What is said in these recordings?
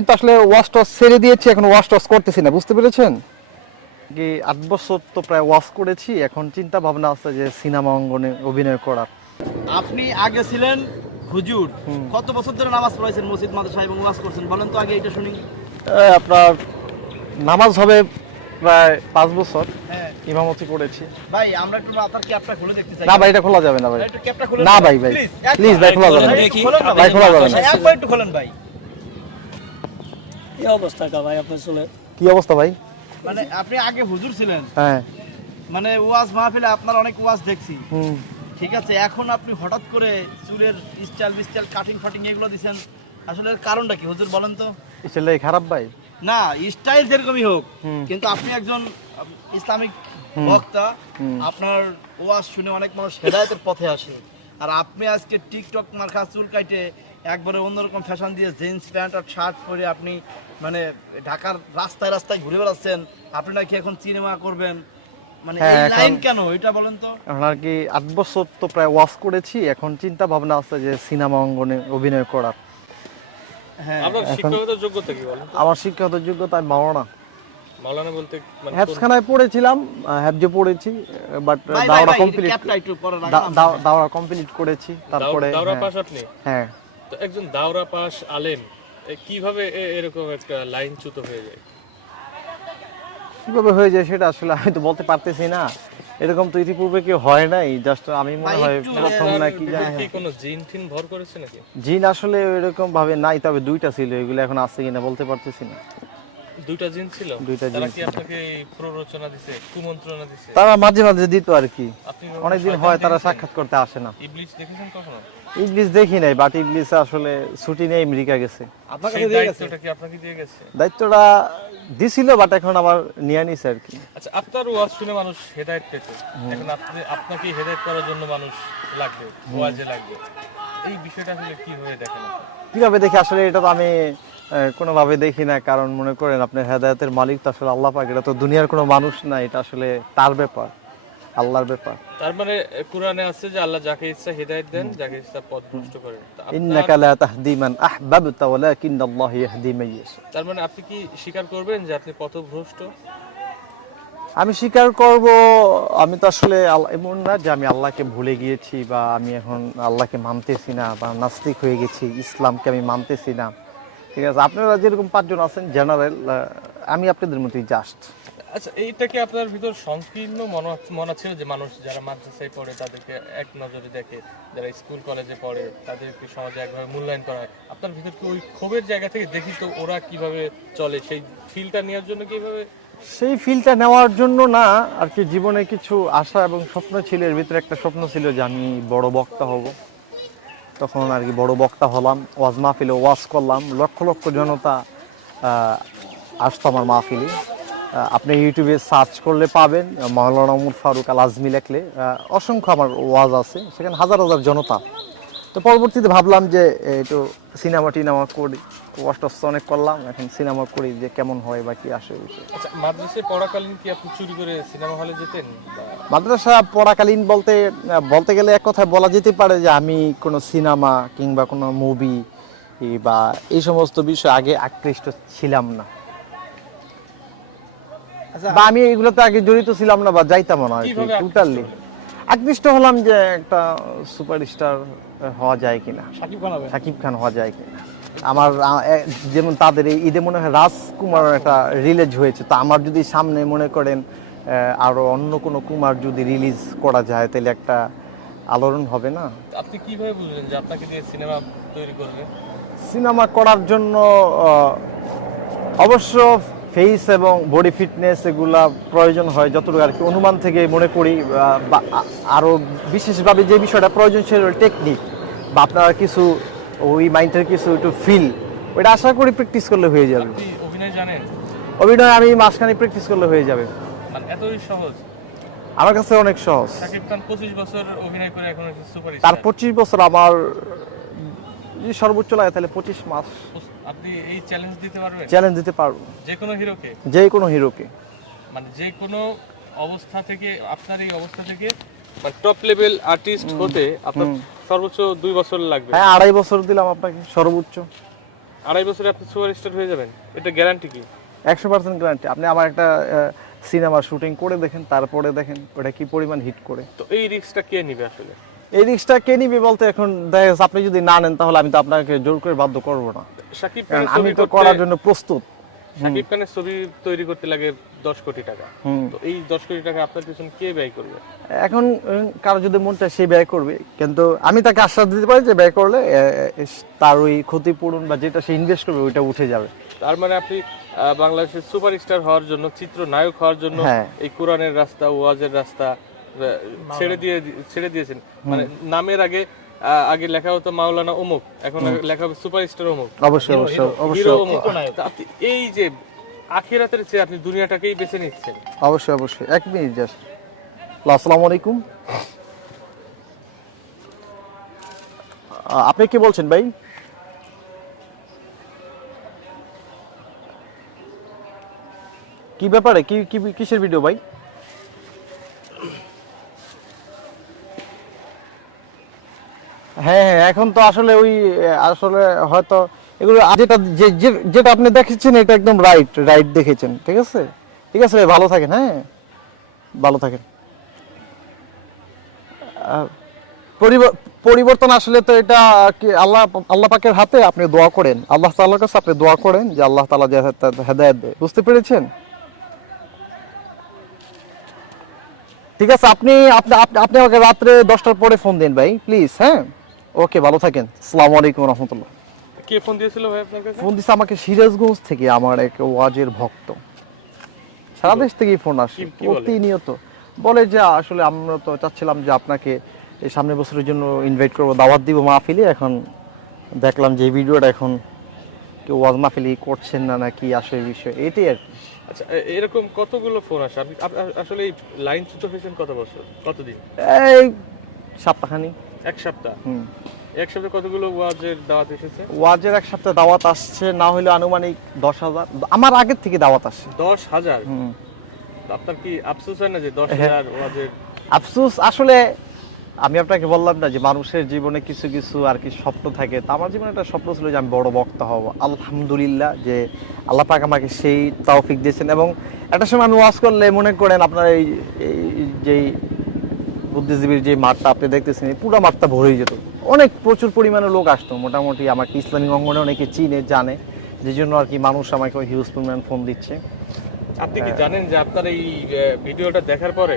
আমি তো আসলে ওয়াশ টস ছেড়ে দিয়েছি এখন ওয়াশ টস করতেছি না বুঝতে পেরেছেন? কি আট বছর তো প্রায় ওয়াশ করেছি এখন চিন্তা ভাবনা আছে যে সিনেমা অঙ্গনে অভিনয় করার। আপনি আগে ছিলেন হুজুর। কত বছর ধরে নামাজ পড়াইছেন মসজিদ মাদ্রাসা এবং ওয়াজ করছেন? বলেন তো আগে এটা শুনি। আপনার নামাজ হবে প্রায় পাঁচ বছর হ্যাঁ। ইমামতি করেছি। ভাই আমরা একটু মাথার ক্যাপটা খুলে দেখতে চাই। না ভাই এটা খোলা যাবে না ভাই। ক্যাপটা খুলে না ভাই, ভাই। Please, ভাই, খোলা যাবে না। ভাই, খোলা যাবে না। একবার একটু খোলেন ভাই। কি অবস্থা ভাই আপনার কি অবস্থা ভাই? মানে আপনি আগে হুজুর ছিলেন। হ্যাঁ। মানে ওয়াজ মাহফিলে আপনার অনেক ওয়াজ দেখছি। হুম। ঠিক আছে এখন আপনি হঠাৎ করে চুলের স্টাইল বিস্টাইল কাটিং ফাটিং এগুলো দিছেন। আসলে কারণটা কি? হুজুর বলেন তো। ছেলে খারাপ ভাই। না স্টাইল যেরকমই হোক কিন্তু আপনি একজন ইসলামিক। বক্তা আপনার ওয়াজ শুনে অনেক মানুষ হেদায়তের পথে আসে। আর আপনি আজকে টিকটক মার্কা চুল কাটে একবারে অন্যরকম ফ্যাশন দিয়ে জিন্স প্যান্ট আর শার্ট পরে আপনি মানে ঢাকার রাস্তায় রাস্তায় ঘুরে বেড়াচ্ছেন আপনি নাকি এখন সিনেমা করবেন? মানে হ্যাঁ, এই এখন- লাইন কেন এটা বলেন তো। আর কি আট বছর তো প্রায় ওয়াশ করেছি এখন চিন্তা ভাবনা আছে যে সিনেমা অঙ্গনে অভিনয় করার। হ্যাঁ। আপনার এখন- শিক্ষাগত যোগ্যতা কি বলেন তো? আমার শিক্ষাগত যোগ্যতা আমি মাওলানা। মাওলানা বলতে মানে হ্যাবসখানায় পড়েছিলাম হ্যাবজে পড়েছি বাট দাওরা কমপ্লিট দাওরা করেছি তারপরে দাওরা পাস আপনি? হ্যাঁ। তো একজন দাওরা পাস আলেম কীভাবে এরকম একটা লাইন চ্যুত হয়ে যায়? কীভাবে হয়ে যায় সেটা আসলে আমি তো বলতে পারতেছি না। এরকম তো ইতিপূর্বে কেউ হয় নাই জাস্ট আমি মনে হয় প্রথম না নাকি জানি কি কোনো জিন টিন ভর করেছে নাকি? জিন আসলে এরকম ভাবে নাই তবে দুইটা ছিল এগুলো এখন আছে কিনা বলতে পারতেছি না। দুইটা জিন ছিল? দুইটা জিন কি আপনাকে প্ররোচনা দিছে কুমন্ত্রণা দিছে? তারা মাঝে মাঝে দিত আর কি। অনেকদিন শয়তান হয় তারা সাক্ষাৎ করতে আসে না। ইবলিশ দেখেছেন কখনো? ইংলিশ দেখি নাই বাট ইংলিশ আসলে ছুটি নেই আমেরিকা গেছে। কাছে দিয়ে গেছে? দায়িত্বটা কি আপনাকে দিয়ে গেছে? দায়িত্বটা দিছিল বাট এখন আবার নিয়ে নিছে আর কি। আচ্ছা আপনার ওয়াজ শুনে মানুষ হেদায়েত পেতে। এখন আপনি আপনাকে হেদায়েত করার জন্য মানুষ লাগবে ওয়াজে লাগবে। এই বিষয়টা আসলে কীভাবে দেখেন কীভাবে দেখি? আসলে এটা তো আমি কোনোভাবে দেখি না কারণ মনে করেন আপনার হেদায়তের মালিক তো আসলে আল্লাহ পাক। এটা তো দুনিয়ার কোনো মানুষ না এটা আসলে তার ব্যাপার আল্লাহর ব্যাপার। তার মানে কোরআনে আছে যে আল্লাহ যাকে ইচ্ছা হেদায়েত দেন যাকে ইচ্ছা পথ ভ্রষ্ট করেন ইন্নাকা লা তাহদি মান আহবাবতা ওয়ালাকিন আল্লাহ ইয়াহদি মান ইয়াশা। তার মানে আপনি কি স্বীকার করবেন যে আপনি পথভ্রষ্ট আমি স্বীকার করব আমি তো আসলে এমন না যে আমি আল্লাহকে ভুলে গিয়েছি বা আমি এখন আল্লাহকে মানতেছি না বা নাস্তিক হয়ে গেছি ইসলামকে আমি মানতেছি না। ঠিক আছে আপনারা যেরকম পাঁচজন আছেন জেনারেল আমি আপনাদের মতোই জাস্ট আচ্ছা এইটা কি আপনার ভিতর সংকীর্ণ মনে মনে ছিল যে মানুষ যারা মাদ্রাসায় পড়ে তাদেরকে এক নজরে দেখে যারা স্কুল কলেজে পড়ে তাদেরকে সমাজে একভাবে মূল্যায়ন করা হয়। আপনার ভিতর কি ওই ক্ষোভের জায়গা থেকে দেখি তো ওরা কীভাবে চলে? সেই ফিলটা নেওয়ার জন্য কীভাবে সেই ফিলটা নেওয়ার জন্য না আর কি জীবনে কিছু আশা এবং স্বপ্ন ছিল এর ভিতরে একটা স্বপ্ন ছিল যে আমি বড় বক্তা হব। তখন আর কি বড় বক্তা হলাম, ওয়াজ মাহফিলে ওয়াজ করলাম, লক্ষ লক্ষ জনতা আসতো আমার মাহফিলে। আপনি ইউটিউবে সার্চ করলে পাবেন মাওলানা উমর ফারুক আল আজমি লেখলে অসংখ্য আমার ওয়াজ আছে, সেখানে হাজার হাজার জনতা। তো পরবর্তীতে ভাবলাম যে একটু সিনেমা টিনেমা করি টস অনেক করলাম, এখন সিনেমা করি যে কেমন হয় বা কি আসে আচ্ছা মাদ্রাসায় পড়াকালীন কি আপনি চুরি করে সিনেমা হলে যেতেন মাদ্রাসা পড়াকালীন বলতে বলতে গেলে এক কথায় বলা যেতে পারে যে আমি কোনো সিনেমা কিংবা কোনো মুভি বা এই সমস্ত বিষয় আগে আকৃষ্ট ছিলাম না। আচ্ছা। বা আমি এগুলোতে আগে জড়িত ছিলাম না বা যাইতাম না আর কি টোটালি আকৃষ্ট হলাম যে একটা সুপারস্টার হওয়া যায় কিনা। সাকিব খান সাকিব খান হওয়া যায় কিনা। আমার যেমন তাদের এই ঈদে মনে হয় রাজকুমার একটা রিলেজ হয়েছে তো আমার যদি সামনে মনে করেন আহ, আরও অন্য কোনো কুমার যদি রিলিজ করা যায় তাহলে একটা আলোড়ন হবে না? আপনি কীভাবে বুঝলেন যে আপনাকে দিয়ে সিনেমা তৈরি করবে? সিনেমা করার জন্য অবশ্য ফেস এবং বডি ফিটনেস এগুলা প্রয়োজন হয় যতটুকু আর কি। অনুমান থেকে মনে করি বা আ- আরও বিশেষভাবে যে বিষয়টা প্রয়োজন সেটা টেকনিক বা আপনার কিছু ওই মাইন্ডের কিছু একটু ফিল ওইটা আশা করি প্র্যাকটিস করলে হয়ে যাবে। অভিনয় জানেন? অভিনয় আমি মাঝখানে প্র্যাকটিস করলে হয়ে যাবে। মানে এতই সহজ? আমার কাছে অনেক সহজ। শাকিব খান পঁচিশ বছর অভিনয় করে এখন সুপার তার পঁচিশ বছর আমার যদি সর্বোচ্চ লাগে তাহলে পঁচিশ মাস। আপনি এই চ্যালেঞ্জ দিতে পারবেন? চ্যালেঞ্জ দিতে পারব। যে কোনো হিরোকে? যে কোনো হিরোকে। মানে যে কোনো অবস্থা থেকে আপনার এই অবস্থা থেকে টপ লেভেল আর্টিস্ট হতে আপনার সর্বোচ্চ দুই বছর লাগবে। হ্যাঁ আড়াই বছর দিলাম আপনাকে সর্বোচ্চ। আড়াই বছরে আপনি সুপার স্টার হয়ে যাবেন? এটা গ্যারান্টি কি? একশো পার্সেন্ট গ্যারান্টি আপনি আমার একটা সিনেমার শুটিং করে দেখেন তারপরে দেখেন ওটা কি পরিমাণ হিট করে। তো এই রিস্কটা কে নিবে আসলে? এই রিক্সটা কে নিবে বলতে এখন দেখা যাচ্ছে আপনি যদি না নেন তাহলে আমি তো আপনাকে জোর করে বাধ্য করব না। সাকিব আমি তো করার জন্য প্রস্তুত। সাকিব খানের ছবি তৈরি করতে লাগে দশ কোটি টাকা। তো এই দশ কোটি টাকা আপনার পিছনে কে ব্যয় করবে? এখন কারও যদি মন চায় সে ব্যয় করবে। কিন্তু আমি তাকে আশ্বাস দিতে পারি যে ব্যয় করলে তার ওই ক্ষতিপূরণ বা যেটা সে ইনভেস্ট করবে ওইটা উঠে যাবে। তার মানে আপনি বাংলাদেশের সুপার স্টার হওয়ার জন্য চিত্র নায়ক হওয়ার জন্য হ্যাঁ। এই কোরআনের রাস্তা ওয়াজের রাস্তা ছেড়ে দিয়ে ছেড়ে দিয়েছেন। মানে নামের আগে আগে লেখা হতো মাওলানা অমুক এখন লেখা হবে সুপার স্টার অমুক। অবশ্যই অবশ্যই অবশ্যই। অমুক। তা আপনি এই যে আখিরাতের চেয়ে আপনি দুনিয়াটাকেই বেছে নিচ্ছেন। অবশ্যই অবশ্যই। এক মিনিট জাস্ট আসসালামু আলাইকুম। আপনি কি বলছেন ভাই? কি ব্যাপারে? কি কি, কিসের ভিডিও ভাই? হ্যাঁ হ্যাঁ এখন তো আসলে ওই, আসলে হয়তো এগুলো যেটা যেটা আপনি দেখেছেন এটা একদম রাইট রাইট দেখেছেন, ঠিক আছে? ঠিক আছে ভালো থাকেন হ্যাঁ? ভালো থাকেন। পরিবর্তন আসলে তো এটা কি আল্লাহ আল্লাহ পাকের হাতে আপনি দোয়া করেন। আল্লাহ তাআলার কাছে আপনি দোয়া করেন যে আল্লাহ তালা যে হেদায়েত দেয়। বুঝতে পেরেছেন? ঠিক আছে আপনি আপনি আমাকে রাত্রে দশটার পরে ফোন দিন ভাই প্লিজ হ্যাঁ? ওকে ভালো থাকেন। সালাম আলাইকুম রহমতুল্লাহ। কে ফোন দিয়েছিল ভাই আপনার কাছে? ফোন দিছে আমাকে সিরাজগঞ্জ থেকে আমার এক ওয়াজের ভক্ত। সারা দেশ থেকেই ফোন আসে? প্রতিনিয়ত। বলে যে আসলে আমরা তো চাচ্ছিলাম যে আপনাকে এই সামনের বছরের জন্য ইনভাইট করব দাওয়াত দিব মাহফিলে এখন দেখলাম যে এই ভিডিওটা এখন কেউ ওয়াজ মাহফিলি করছেন না নাকি আসে এই বিষয়? এটাই আর কি। আচ্ছা এরকম কতগুলো ফোন আসে? আপনি আসলে এই লাইন চুতো হয়েছেন কত বছর? কতদিন? এই সপ্তাহখানি। এক সপ্তাহ? হুম। এক সপ্তাহে কতগুলো ওয়াজের দাওয়াত এসেছে? ওয়াজের এক সপ্তাহ দাওয়াত আসছে না হলে আনুমানিক দশ হাজার। আমার আগের থেকে দাওয়াত আসছে দশ হাজার? হুম। আপনার কি আফসোস হয় না যে দশ হ্যাঁ। হাজার ওয়াজের আফসোস আসলে আমি আপনাকে বললাম না যে মানুষের জীবনে কিছু কিছু আর কি স্বপ্ন থাকে। তা আমার জীবনে একটা স্বপ্ন ছিল যে আমি বড় বক্তা হব। আলহামদুলিল্লাহ যে আল্লাহ পাক আমাকে সেই তৌফিক দিয়েছেন এবং একটা সময় আমি ওয়াজ করলে মনে করেন আপনার এই যেই বুদ্ধিজীবীর যে মাঠটা আপনি দেখতেছেন পুরো মাঠটা ভরেই যেত। অনেক প্রচুর পরিমাণে লোক আসতো। মোটামুটি আমাকে ইসলামিক অঙ্গনে অনেকে চিনে, জানে। যে জন্য আর কি মানুষ আমাকে হিউজ পরিমাণ ফোন দিচ্ছে। আপনি কি জানেন যে আপনার এই ভিডিওটা দেখার পরে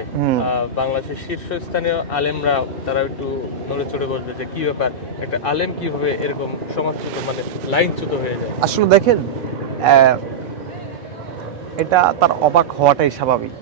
বাংলাদেশের শীর্ষস্থানীয় আলেমরা তারা একটু নড়ে চড়ে বসবে যে কি ব্যাপার একটা আলেম কীভাবে এরকম সমাজচ্যুত মানে লাইনচ্যুত হয়ে যায়? আসলে দেখেন আহ, এটা তার অবাক হওয়াটাই স্বাভাবিক।